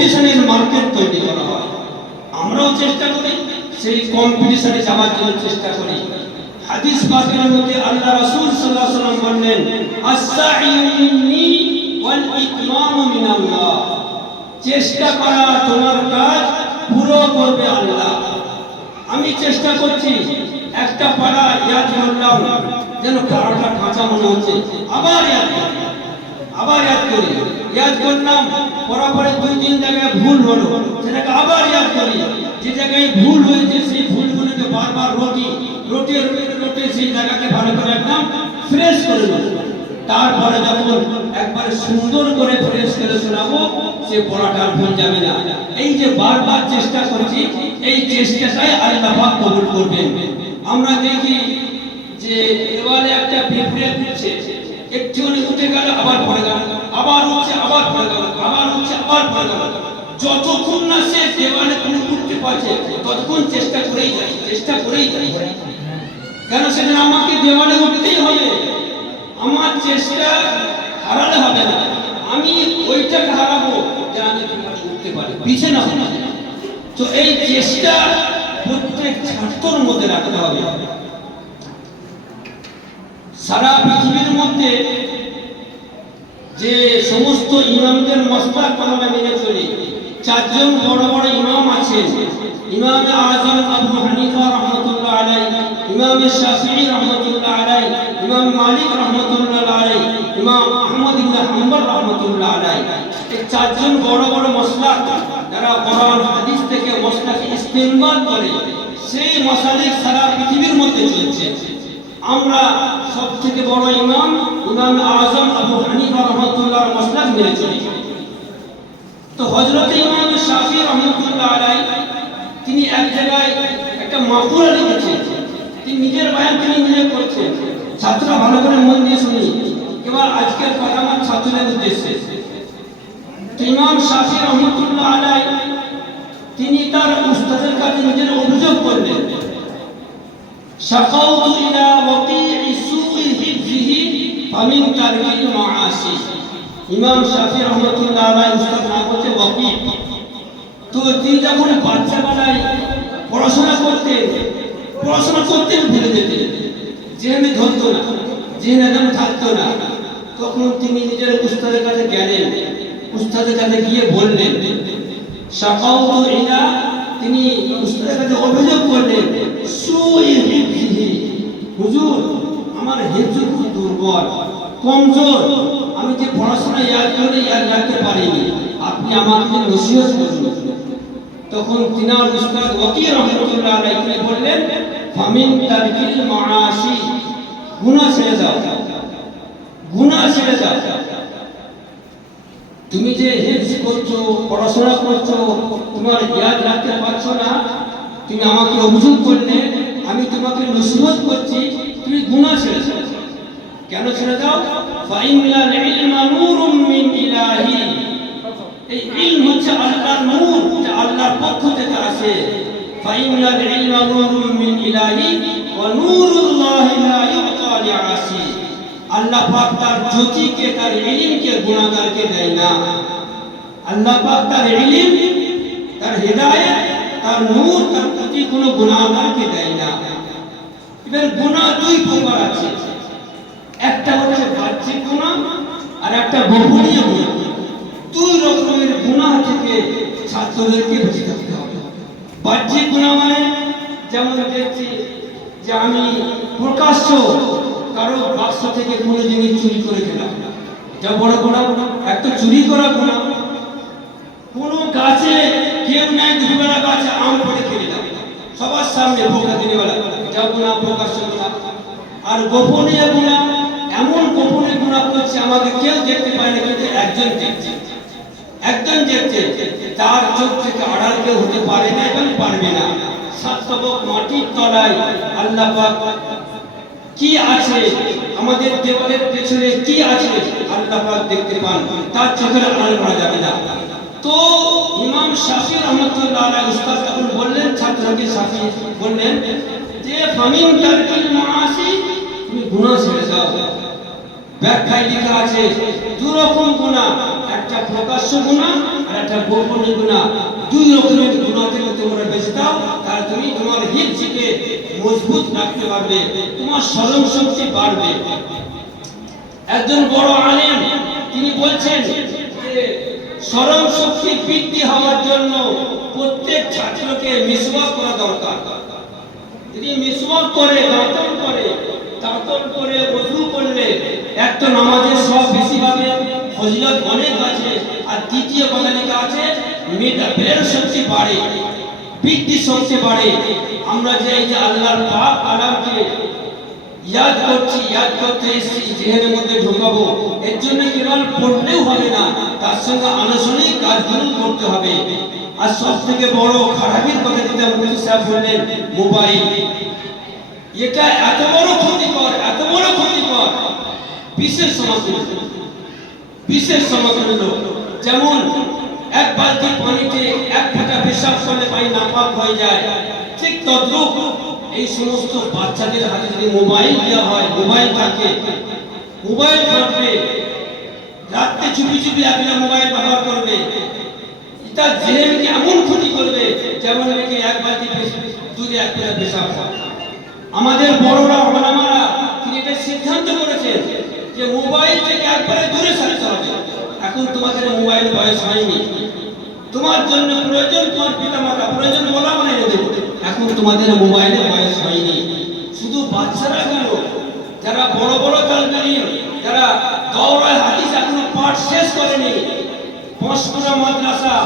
কম্পিটিশনের মার্কেট তৈরি করা হয়। আমরাও চেষ্টা করি সেই কম্পিটিশনে যাওয়ার জন্য চেষ্টা করি। হাদিস পাকের মধ্যে আল্লাহ রাসূল সাল্লাল্লাহু আলাইহি ওয়াসাল্লাম বললেন, আস-সা'য়ু মিন্নি ওয়াল ইতমামু মিনাল্লাহ। চেষ্টা করা তোমার কাজ, পুরো করবে আল্লাহ। আমি চেষ্টা করছি, একটা পারা ইয়াদ করলাম, যেন পারাটা কাঁচা মনে হচ্ছে, আবার ইয়াদ করি, ইয়াদ করলাম, পরে 2-3 জায়গায় ভুল হলো, সেটাকে আবার ইয়াদ করি। যে জায়গায় ভুল হয়েছে সেই ভুলগুলোকে বারবার রটি সেই জায়গাকে ভালো করে একদম ফ্রেশ করে নেব। তারপরে যখন একবারে সুন্দর করে ফ্রেশ করে শোনাবো, সে পড়াটা ভুল যাবে না। এই যে বারবার চেষ্টা করছি, এই চেষ্টাটাই আল্লাহ পাক কবুল করবেন। আমরা দেখি যে দেওয়ালে একটা পিঁপড়ে উঠছে, একটুখানি উঠে গেল আবার পড়ে গেল, আবার উঠছে আবার পড়ে গেল, আবার উঠছে আবার পড়ে গেল। যতক্ষণ না সে দেওয়ালে উঠতে পারছে ততক্ষণ চেষ্টা করেই যায়। কেন? সেটা আমাকে দেওয়ালে উঠতেই হবে। আমার চেষ্টা হারালে হবে না, আমি ওইটাকে হারাবো যে আমি উঠতে পারি, পিছিয়ে না হবে। তো এই চেষ্টা প্রত্যেক ছাত্রর মধ্যে রাখতে হবে। সারা পৃথিবীর মধ্যে যে সমস্ত ইমামদের মাসলাক আমরা মেনে চলি, 4 জন বড় বড় ইমাম আছেন। ইমাম আযম আবু হানিফা রাহমাতুল্লাহ আলাইহি, ইমাম শাফিঈ রাহমাতুল্লাহ আলাইহি, ইমাম মালিক রাহমাতুল্লাহ আলাইহি, ইমাম আহমদ ইবনে হাম্বল রাহমাতুল্লাহ আলাইহি। এই 4 জন বড় বড় মাসলাক, যারা কোরআন হাদিস থেকে মাসলাকে ইস্তেমবাদ করে, সেই মাসালিক সারা পৃথিবীর মধ্যে চলছে। আমরা সবথেকে বড় ইমাম আযম আবু হানিফা রাহমাতুল্লাহর মাসলাক মেনে চলি। তো হযরত ইমাম শাফিঈ রাহমাতুল্লাহ আলাইহি তিনি এক জায়গায় একটা মাকুলা লিখেছেন। তিনি নিজের বয়ান তিনি নিজে করছেন। ছাত্ররা ভালো করে মন দিয়ে শুনি। এবার আজকের কথা আমার ছাত্রদের উদ্দেশ্যে। তো ইমাম শাফিঈ রাহমাতুল্লাহ আলাইহি তিনি তার উস্তাদের কাছে নিজের অভিযোগ করলেন, শাকাউতু ইলা ওয়াকি'i সুই হিফজিহি ফামিন তারকিল মাআসি। ইমাম শাফিঈ রাহমাতুল্লাহ আলাইহি উস্তাদ নাম হচ্ছে ওয়াকি। তো তিনি যখন বাচ্চাবেলায় পড়াশোনা করতেন ভুলে যেতেন, জেনে ধরতো না, জেনে একদম থাকতো না। তখন তিনি নিজের উস্তাদের কাছে গেলেন, উস্তাদের কাছে গিয়ে বললেন, শাকাউতু ইলা, তিনি উস্তাদের কাছে অভিযোগ করলেন, সুই হিফজিহি, হুজুর আমার হিফজ খুব দুর্বল, কমজোর, আমি যে পড়াশোনা ইয়াদ রাখতে পারিনি, আপনি আমাকে নসিহত করুন। তখন তিনার উস্তাদ ওয়াকি রাহমাতুল্লাহ আলাইহি বললেন, ফামিন তারকিল মাআসি, গুনাহ ছেড়ে দাও। তুমি যে হিফজ করছো, পড়াশোনা করছো, তোমার ইয়াদ রাখতে পারছো না, তুমি আমাকে অভিযোগ করলে, আমি তোমাকে নসিহত করছি, তুমি গুনাহ ছেড়ে দাও। কেন ছেড়ে দাও? ফাইনাল ইলমা নূরুম মিন ইলাহি, এই ইলম হচ্ছে আল্লাহর নূর, যা আল্লাহর পক্ষ থেকে আসে। ফাইনাল ইলমা নূরুম মিন ইলাহি ওয়া নূরুল্লাহি লা ইউতা লিআসি। আল্লাহ পাক তার জ্যোতিকে, তার ইলমকে গুনাহগারকে দেয় না। আল্লাহ পাক তার ইলম, তার হিদায়াত, তার নূর, তার প্রতি কোনো গুনাহগারকে দেয় না। এবার গুনাহ 2 প্রকার আছে, একটা হচ্ছে বাহ্যিক গুনাহ আর একটা গোপনীয় গুনাহ। 2 রকমের গুনাহ থেকে ছাত্রদেরকে বেঁচে থাকতে হবে। বাহ্যিক গুনাহ মানে যেমন দেখছি যে আমি প্রকাশ্য কারো বাক্স থেকে কোনো জিনিস চুরি করে খেলাম, যা বড় গুনাহ। একটা চুরি করা গুনাহ। কোনো গাছে কেউ নাই, দুপুরবেলা গাছে আম পড়ে খেয়ে নিলাম সবার সামনে, ভোগা দিনের বেলা, যা গুনাহ, প্রকাশ্য গুনাহ। আর গোপনীয় গুনাহ, এমন গোপনে গুনাহ করছে আমাকে কেউ দেখতে পায় না, কিন্তু একজন দেখছে, তার চোখ থেকে আড়াল কেউ হতে পারে না এবং পারবে না। 7 তবক মাটির তলায় আল্লাহ পাক কি আছে, আমাদের দেওয়ালের পেছনে কি আছে, আল্লাহ পাক দেখতে পান, তার চোখের আড়াল করা যাবে না। তো ইমাম শাফিঈ রাহমাতুল্লাহ আলাইহি উস্তাদ তখন বললেন, ছাত্রকে শাফিঈ বললেন যে ফামিন তারকিল মাআসি, তুমি গুনাহ ছেড়ে দাও। ব্যাখ্যায় লেখা আছে 2 রকম গুনাহ, একটা প্রকাশ্য গুনাহ আর একটা গোপনীয় দুই রকমের গুনাহ থেকে তোমরা বেঁচে দাও, তাহলে তুমি তোমার হিফজকে মজবুত রাখতে পারবে, তোমার স্মরণ শক্তি বাড়বে। একজন বড় আলেম তিনি বলছেন যে স্মরণ শক্তি বৃদ্ধি হওয়ার জন্য প্রত্যেক ছাত্রকে মিসওয়াক করা দরকার। যদি মিসওয়াক করে, দাঁতন করে ওযু করলে এক তো নামাজের সব বেশি পাবে, ফজিলত অনেক আছে, আর দ্বিতীয় কথা লেখা আছে মেধার শক্তি বাড়ে, বৃদ্ধি শক্তি বাড়ে। আমরা যে এই যে আল্লাহর পাক কালামকে ইয়াদ করতে এসেছি, জেহেনের মধ্যে ঢোকাবো, এর জন্য কেবল পড়লেও হবে না, তার সঙ্গে আনুষ্ঠানিক কাজগুলো করতে হবে। আর সব থেকে বড় খারাপের কথা যেটা মুফতি সাহেব বললেন, মোবাইল, এটা এত বড় ক্ষতিকর, বিশেষ সমাজের লোক যেমন এক বালতি পানিতে এক ফোঁটা পেশাব করলে পানি নাপাক হয়ে যায়, ঠিক তদ্রূপ এই সমস্ত বাচ্চাদের হাতে যদি মোবাইল দেওয়া হয়, মোবাইল থাকে, মোবাইল ঘাঁটবে, রাত্রে চুপি একলা মোবাইল ব্যবহার করবে, এটা জেহেনকে এমন ক্ষতি করবে যেমন নাকি এক বালতি দুধে এক ফোঁটা পেশাব হয়। আমাদের বড়রা ওলামারা তিনি এটা সিদ্ধান্ত করেছেন যে মোবাইল থেকে একবারে দূরে সরাতে হবে। এখন তোমাদের মোবাইল বয়স হয়নি, তোমার জন্য প্রয়োজন তোমার পিতামাতা, প্রয়োজন ওলামা এনে দেব, এখন তোমাদের মোবাইলের বয়স হয়নি। শুধু বাচ্চারা কেন, যারা বড় বড় তালবেইল, যারা দওরায়ে হাদিস এখনো পাঠ শেষ করেনি, পাঁশকুড়া মাদ্রাসা,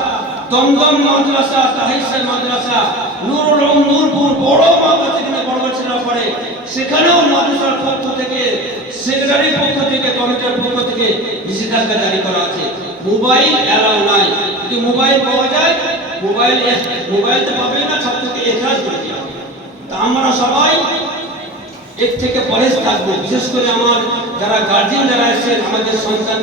দমদম মাদ্রাসা, তাহিরসা মাদ্রাসা, নুরুল উলুম নূরপুর বড় মাদ্রাসা, যেখানে বড় ছেলেরা পড়ে, সেখানেও মাদ্রাসার পক্ষ থেকে, সেক্রেটারির পক্ষ থেকে, কমিটির পক্ষ থেকে নিষেধাজ্ঞা জারি করা আছে, মোবাইল এলাও নাই। যদি মোবাইল পাওয়া যায়, মোবাইল তো পাবে না, ছাত্রকে এখরাজ করে দেওয়া হবে। তা আমরা সবাই এর থেকে পরেজ থাকবো, বিশেষ করে আমার যারা গার্জিয়ান যারা আছেন, আমাদের সন্তানদের